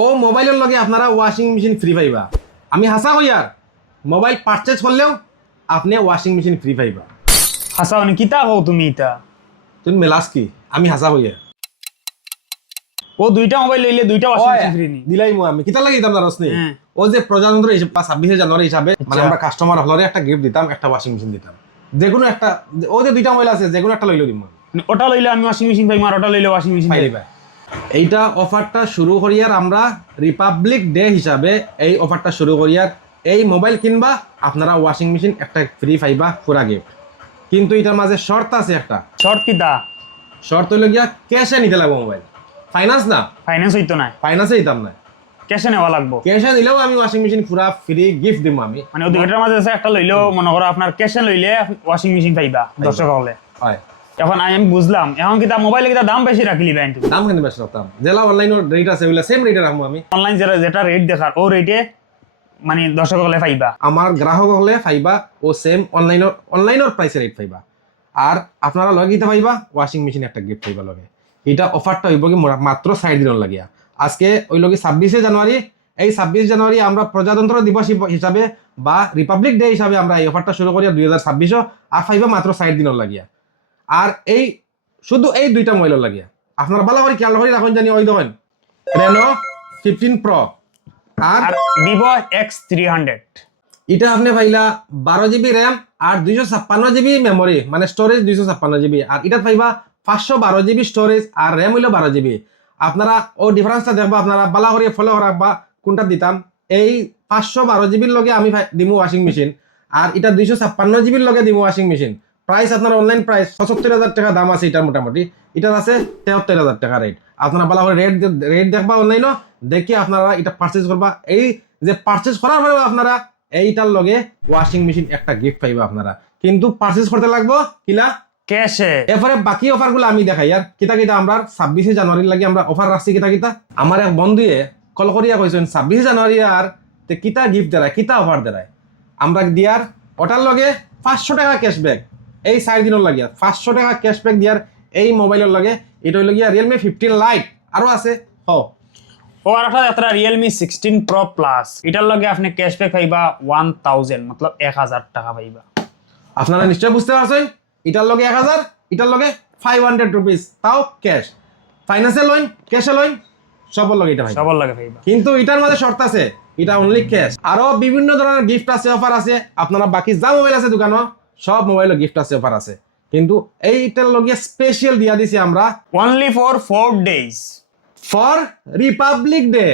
ও মোবাইলের লগে আপনারা ওয়াশিং মেশিন ফ্রি পাইবা। আমি হাসা হইয়ার মোবাইল পারচেজ করলেও আপনি ওয়াশিং মেশিন ফ্রি পাইবা। হাসা মানে কিতা হও তুমি ইতা? তুমি মেলাস কি? আমি হাসা হইয়া ও দুইটা মোবাইল লইলে দুইটা ওয়াশিং মেশিন ফ্রি নি দিলাই আমি কিতা লাগি দিতাম জানোস নি? হ্যাঁ। ও যে প্রজাতন্ত্র হিসেবে 26 জানুয়ারি হিসাবে মানে আচ্ছা। আমরা কাস্টমার হলরে একটা গিফট দিতাম, একটা ওয়াশিং মেশিন দিতাম। যেকোনো একটা, ও যে দুইটা মোবাইল আছে যেকোনো একটা লইলো দিম মানে ওটা লইলে আমি ওয়াশিং মেশিন পাইম আর ওটা লইলে ওয়াশিং মেশিন পাইবা। এইটা অফারটা শুরু করিয়ার আমরা রিপাবলিক ডে হিসাবে এই অফারটা শুরু করিয়ার এই মোবাইল কিনবা আপনারা ওয়াশিং মেশিন একটা ফ্রি পাইবা পুরা গিফট। কিন্তু এটার মাঝে শর্ত আছে একটা। শর্ট কিতা? শর্ত হইল গিয়া ক্যাশে নিতে লাগবে মোবাইল, ফাইন্যান্স না। ফাইন্যান্স হইতো না, ফাইন্যান্সে দিতাম না, ক্যাশে নেওয়া লাগবো। ক্যাশে নিলেও আমি ওয়াশিং মেশিন পুরা ফ্রি গিফট দিব আমি। মানে ওই দুইটার মাঝে আছে একটা লইলেও মনে করো আপনার ক্যাশে লইলে ওয়াশিং মেশিন পাইবা দর্শক হলে। হয় এখন আমি বুঝলাম এখন কিতা মোবাইলে কিতা দাম বেশি রাখলি ব্যাংক দাম কেন বেশি রাখতাম? জেলা অনলাইনের রেট আছে ওইগুলা সেম রেটে রাখবো আমি। অনলাইন যেটা রেট দেখার ও রেটে মানে দর্শক হলে পাইবা। আমার গ্রাহক হলে পাইবা ও সেম অনলাইনের প্রাইসে রেট পাইবা। আর আপনারা লগে দিতে পাইবা ওয়াশিং মেশিন একটা গিফট পাইবা লগে। এটা অফারটা হইব কি মাত্র 60 দিনের লাগিয়া। আজকে ওই লগে 26 জানুয়ারি, এই 26 জানুয়ারি আমরা প্রজাতন্ত্র দিবস হিসাবে বা রিপাবলিক ডে হিসাবে আমরা এই অফারটা শুরু করি 2026 আর পাইবা মাত্র 60 দিনের লাগিয়া। আর এই শুধু এই দুইটা মোবাইলের লাগিয়া আপনারা ভালো করে খেয়াল করে রাখুন জানি ওই দেখেন রেনো 15 প্রো আর আর ভিভো X300 এটা আপনি পাইলা 12 GB র্যাম আর 256 GB মেমোরি, মানে স্টোরেজ 256 GB। আর এটা পাইবা 512 GB স্টোরেজ আর র্যাম হইলো 12 GB। আপনারা ও ডিফারেন্সটা দেখবা, আপনারা বালা করে ফলো রাখবা কোনটা দিতাম। এই 512 GB লগে আমি দিমু ওয়াশিং মেশিন আর এটা 256 GB লগে দিমু ওয়াশিং মেশিন। প্রাইস আপনার অনলাইন প্রাইস 75,000 টাকা দাম আছে এটা মোটামুটি। এটার আছে 73,000 টাকা রেট। আপনারা বালা করে রেট দেখবা অনলাইনও, দেখে আপনারা এটা পারচেজ করবা। এই যে পারচেজ করার পরে আপনারা এইটার লগে ওয়াশিং মেশিন একটা গিফট পাইবা আপনারা। কিন্তু পারচেজ করতে লাগবো কিলা ক্যাশে। এরপরে বাকি অফার গুলো আমি দেখাই। আর কিতা কিতা আমরা 26 জানুয়ারির লাগে আমরা অফার রাখছি কিতা কিতা। আমার এক বন্ধুয়ে কল করিয়া কইছেন 26 জানুয়ারি আর তে কিতা গিফট দেয়, কিতা অফার দেয়। আমরা দিয়ার ওটার লগে 500 টাকা ক্যাশব্যাক এই 4 দিনের লাগিয়া 500 টাকা ক্যাশব্যাক দিয়ার এই মোবাইলের লগে। এটা হইল গিয়া রিয়েলমি 15 লাইট আরো আছে ও আর একটা যাত্রা রিয়েলমি 16 প্রো প্লাস এটার লগে আপনি ক্যাশব্যাক পাইবা 1000 মতলব 1000 টাকা পাইবা। আপনারা নিশ্চয় বুঝতে পারছেন এটার লগে 1000, এটার লগে 500 রুপিস, তাও ক্যাশ। ফাইন্যান্সে লইন, ক্যাশে লইন, সবর লগে এটা ভাই সবার লগে পাইবা। কিন্তু কিন্তু এটার মধ্যে শর্ত আছে, এটা অনলি ক্যাশ। আরো বিভিন্ন ধরনের গিফট আছে, অফার আছে। আপনারা বাকি যা মোবাইল আছে দোকানে সব মোবাইলে গিফট আছে, অফার আছে। কিন্তু এইটার লগে স্পেশাল দিয়া দিছি আমরা only for 4 days for Republic day.